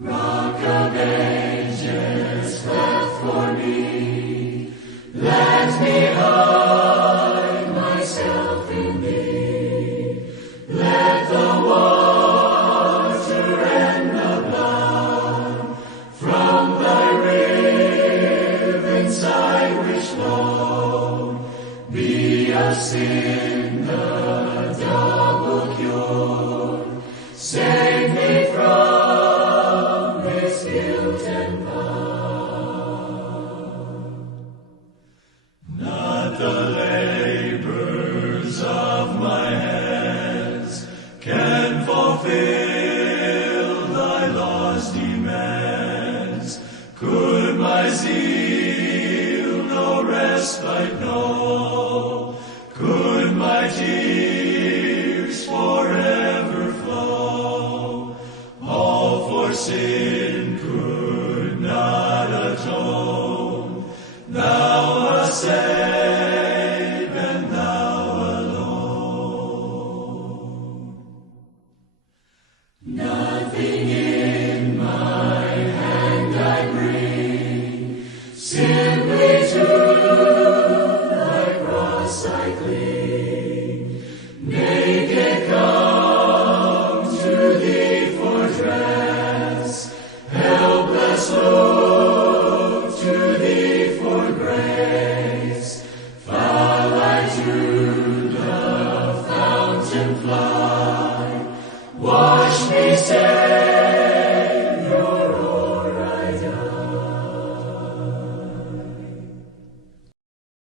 Rock of ages left for me, let me hide myself in thee. Let the water and the blood from thy riven side which flow be of sin the double cure. Save me from this guilt and power. Not the labors of my hands can fulfill thy law's demands. Could my zeal no respite know? Could my tears forever flow? All for sin could not atone. Thou must save, and thou alone. Nothing in my hand I bring, simply to thy cross I cling. Naked come to thee for dress, helpless look to thee for grace. Foul I to the fountain fly, wash me, save